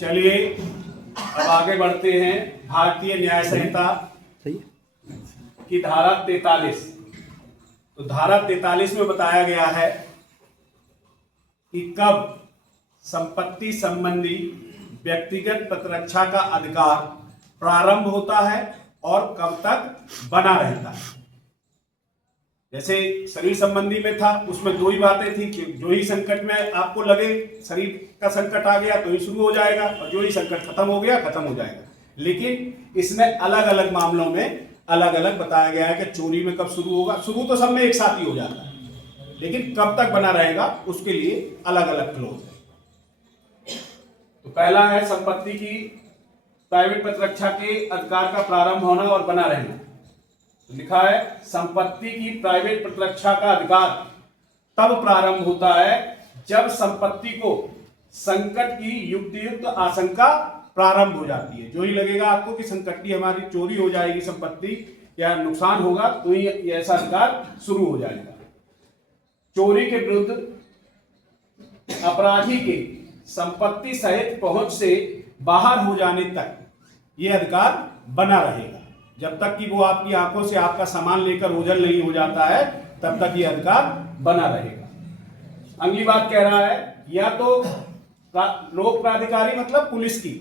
चलिए अब आगे बढ़ते हैं। भारतीय न्याय संहिता की धारा 43। तो धारा 43 में बताया गया है कि कब संपत्ति संबंधी व्यक्तिगत प्रतिरक्षा का अधिकार प्रारंभ होता है और कब तक बना रहता है। जैसे शरीर संबंधी में था, उसमें दो ही बातें थी कि जो ही संकट में आपको लगे, शरीर का संकट आ गया तो ही शुरू हो जाएगा, और जो ही संकट खत्म हो गया खत्म हो जाएगा। लेकिन इसमें अलग अलग मामलों में अलग अलग बताया गया है कि चोरी में कब शुरू होगा। शुरू तो सब में एक साथ ही हो जाता है, लेकिन कब तक बना रहेगा उसके लिए अलग अलग क्लोज है। तो पहला है संपत्ति की प्राइवेट प्रतिरक्षा के अधिकार का प्रारंभ होना और बना रहना। तो लिखा है संपत्ति की प्राइवेट प्रतिरक्षा का अधिकार तब प्रारंभ होता है जब संपत्ति को संकट की युक्तियुक्त आशंका प्रारंभ हो जाती है। जो ही लगेगा आपको कि संकट की हमारी चोरी हो जाएगी, संपत्ति या नुकसान होगा, तो ही ऐसा अधिकार शुरू हो जाएगा। चोरी के विरुद्ध अपराधी के संपत्ति सहित पहुंच से बाहर हो जाने तक यह अधिकार बना रहेगा। जब तक कि वो आपकी आंखों से आपका सामान लेकर ओझल नहीं हो जाता है, तब तक यह अधिकार बना रहेगा। अगली बात कह रहा है, या तो लोक प्राधिकारी मतलब पुलिस की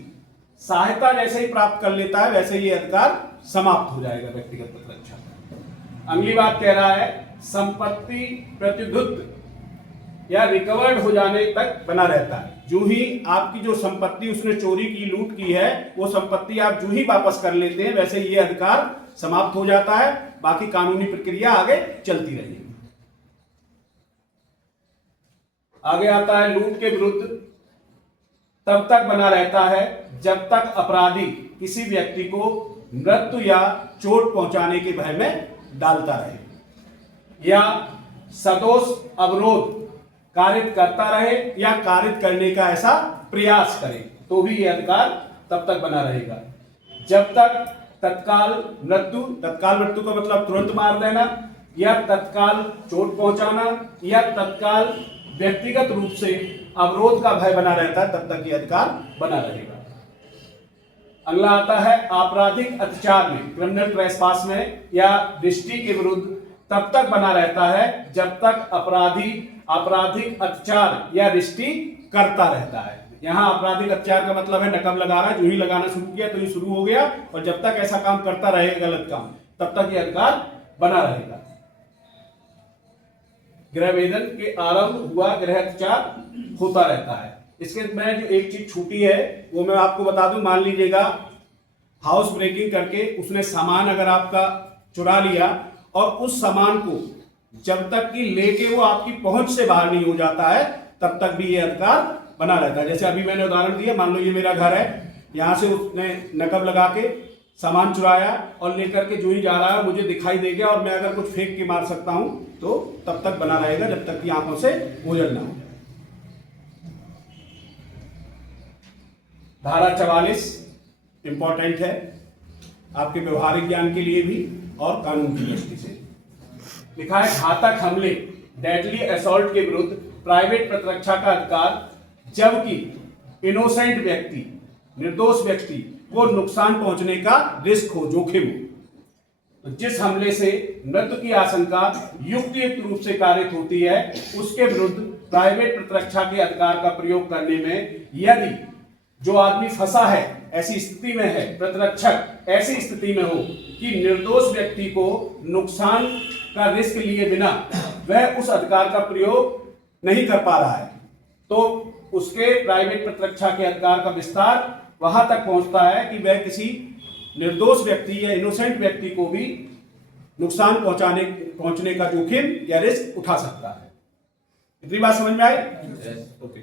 सहायता जैसे ही प्राप्त कर लेता है, वैसे ही अधिकार समाप्त हो जाएगा व्यक्तिगत प्रतिरक्षा। अगली बात कह रहा है संपत्ति प्रतिधुत या रिकवर्ड हो जाने तक बना रहता है। जो ही आपकी जो संपत्ति उसने चोरी की, लूट की है, वो संपत्ति आप जो ही वापस कर लेते हैं, वैसे ये अधिकार समाप्त हो जाता है। बाकी कानूनी प्रक्रिया आगे चलती रहेगी। आगे आता है लूट के विरुद्ध तब तक बना रहता है जब तक अपराधी किसी व्यक्ति को मृत्यु या चोट पहुंचाने के भय में डालता रहे या सदोष अवरोध कारित करता रहे या कारित करने का ऐसा प्रयास करे, तो भी यह अधिकार तब तक बना रहेगा जब तक तत्काल मृत्यु का मतलब तुरंत मार देना, या तत्काल चोट पहुंचाना, या तत्काल व्यक्तिगत रूप से अवरोध का भय बना रहता है, तब तक यह अधिकार बना रहेगा। अगला आता है आपराधिक अत्याचार में, क्रिमिनल ट्रेसपास में या दृष्टि के विरुद्ध तब तक बना रहता है जब तक अपराधी आपराधिक अत्याचार या दृष्टि करता रहता है। यहाँ आपराधिक अत्याचार का मतलब है नकब लगा रहा है, जो ही लगाना शुरू किया तो ही शुरू हो गया, और जब तक ऐसा काम करता रहेगा गलत काम, तब तक यह अधिकार बना रहेगा। गृह वेदन के आरंभ हुआ गृह अत्याचार होता रहता है। इसके में जो एक चीज छूटी है वो मैं आपको बता दूं। मान लीजिएगा हाउस ब्रेकिंग करके उसने सामान अगर आपका चुरा लिया, और उस सामान को जब तक कि लेके वो आपकी पहुंच से बाहर नहीं हो जाता है, तब तक भी ये अधिकार बना रहता है। जैसे अभी मैंने उदाहरण दिया, मान लो ये मेरा घर है, यहां से उसने नकब लगा के सामान चुराया और लेकर के जो ही जा रहा है मुझे दिखाई दे गया, और मैं अगर कुछ फेंक के मार सकता हूं तो तब तक बना रहेगा जब तक कि आंखों से ओझल ना हो। धारा 44 इंपॉर्टेंट है आपके व्यवहारिक ज्ञान के लिए भी और कानून की दृष्टि से। लिखा है घातक हमले डेडली असॉल्ट के विरुद्ध प्राइवेट प्रतिरक्षा का अधिकार जबकि इनोसेंट व्यक्ति, निर्दोष व्यक्ति को नुकसान पहुंचने का रिस्क हो, जोखिम हो। तो जिस हमले से मृत्यु की आशंका युक्तियुक्त रूप से कारित होती है, उसके विरुद्ध प्राइवेट प्रतिरक्षा के अधिकार का प्रयोग करने में यदि जो आदमी फंसा है, ऐसी स्थिति में है, प्रतिरक्षक ऐसी स्थिति में हो कि निर्दोष व्यक्ति को नुकसान का रिस्क लिए बिना वह उस अधिकार का प्रयोग नहीं कर पा रहा है, तो उसके प्राइवेट प्रतिरक्षा के अधिकार का विस्तार वहां तक पहुंचता है कि वह किसी निर्दोष व्यक्ति या इनोसेंट व्यक्ति को भी नुकसान पहुंचने का जोखिम या रिस्क उठा सकता है। इतनी बात समझ में आई? ओके।